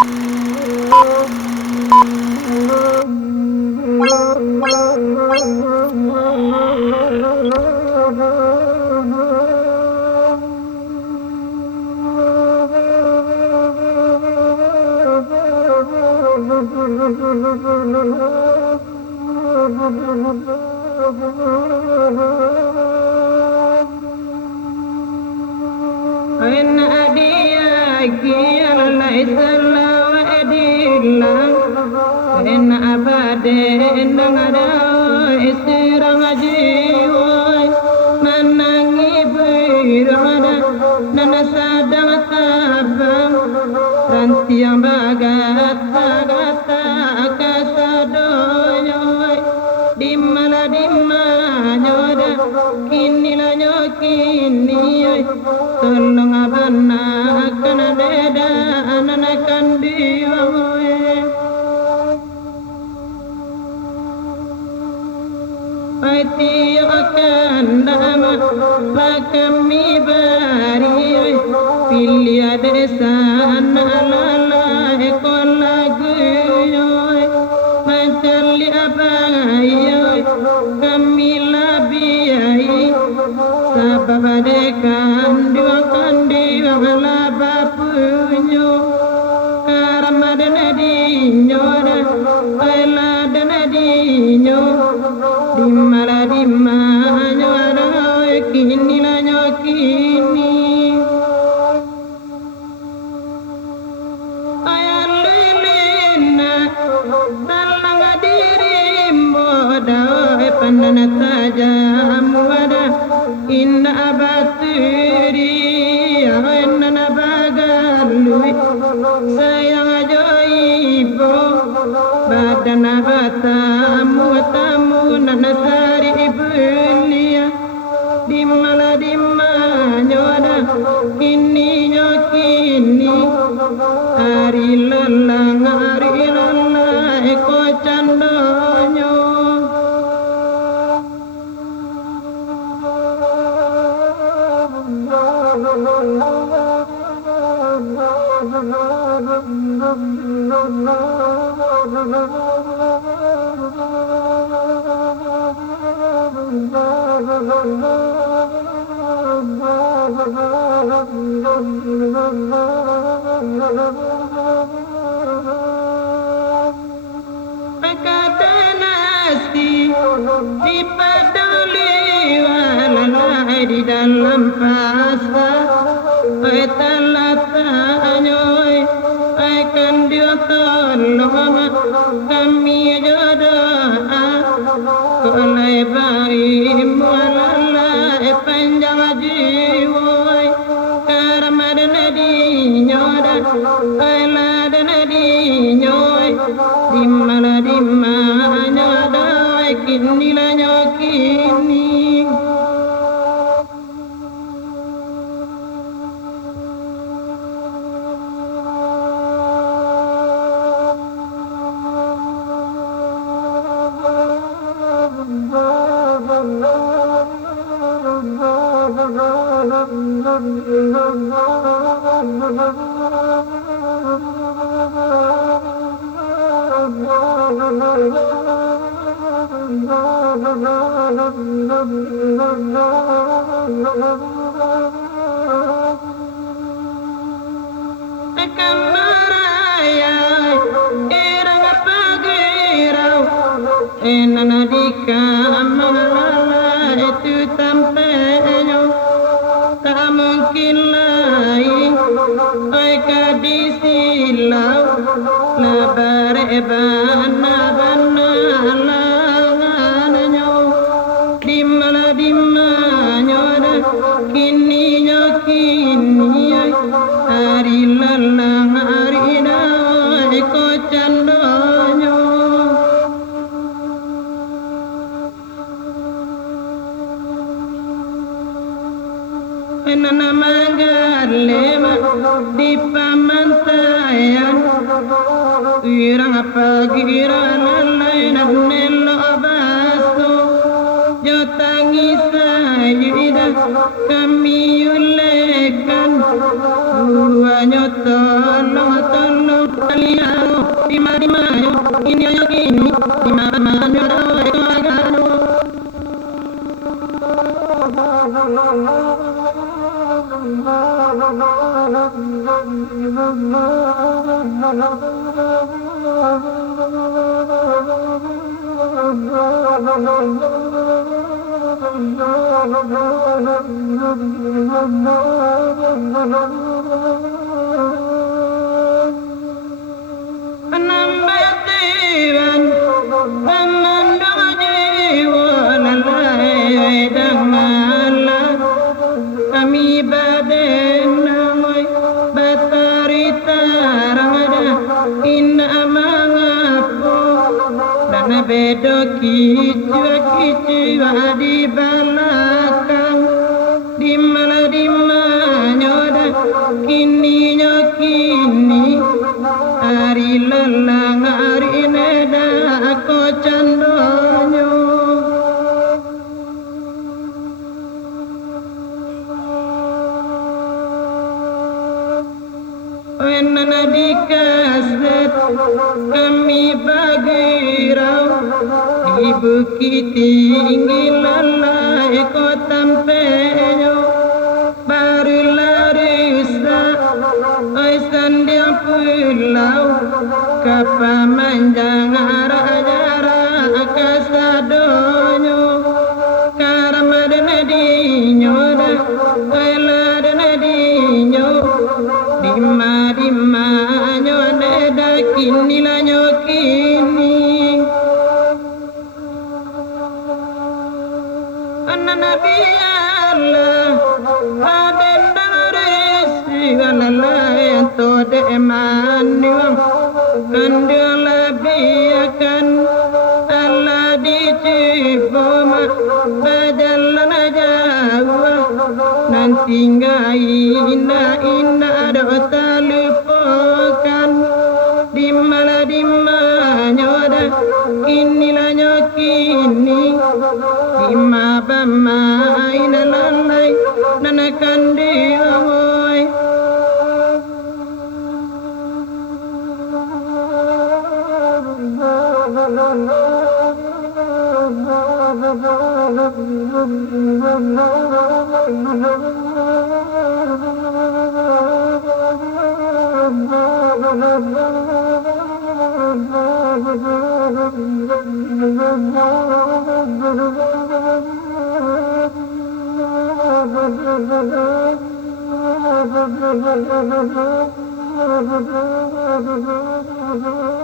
إن أديك ليس له أدلة إن أبدا إن غدا إسر غجيوي من نجيب رغدا ننسى تابا رانتيا bagat kasadoyoy dimala nyoda kini la nyokini tolong abana kana beda anana kandiyoy Aiti akan dama bakami bari pilih desa nalala ekolagoy mencari abai kami labiai sabab dekan dua kandi laba punyo karma denadinyo ela denadinyo dimala dimanyo kini la nyokini ayalilina dalang dirimbo dawe pandana tajam wada inna abaturi inna nabagalui sayang ajoibo badana batamu tamu nanasari ibulia dimala dimanyoda kini nyokini hari lalang eko candonyo Nasi dipaduli walalai di dalam pasar talatanyoy akan dia tolong kami jodoh oleh barim walalai panjang jiwoy karma denadinyo ela denadinyo dimana kini la nyokini Kamaraya irang pagirau enanadika amalala itu tampenyo tak mungkin lain ay kadisilaw labare bana langanyo dimala dimanyo kini nyokini hari lalang hari eko candonyo enana magalema di pamantayan irang pagiran lalay nagmelo abaso jotangi sayida kami yulekan buanyo tolong dimma yo kini yo kini dimma bamma yo do yo agano Anambatiwan Bamandamajiwan Alay Damala Kami baden namay Batarita Ramada Inna amangapo Dana bedo kicua di balakang Dimala dimma nyoda Kini nyokini Ari lalang ari neda Ako candonyo Wenana dikaset Kami bagirau Di bukit tinggi lalai Kota Mpenyo Baru larisa Oi sandiang pulau Kapamanjang arah-arah Kasadonyo Karamadana dinyo Oi ladana dinyo Dimma nyo neda kini la nyo kini Anna nabi Allah Aden darisi Walalai Anto de emaniwang Kandil labiakan Allah dicipoma Bajalana jawa Nanti ina dota lupakan Dimala dimma nyoda Inilah nyokini Dimma bamma ina lalai Nanakan diwawoy Thank you.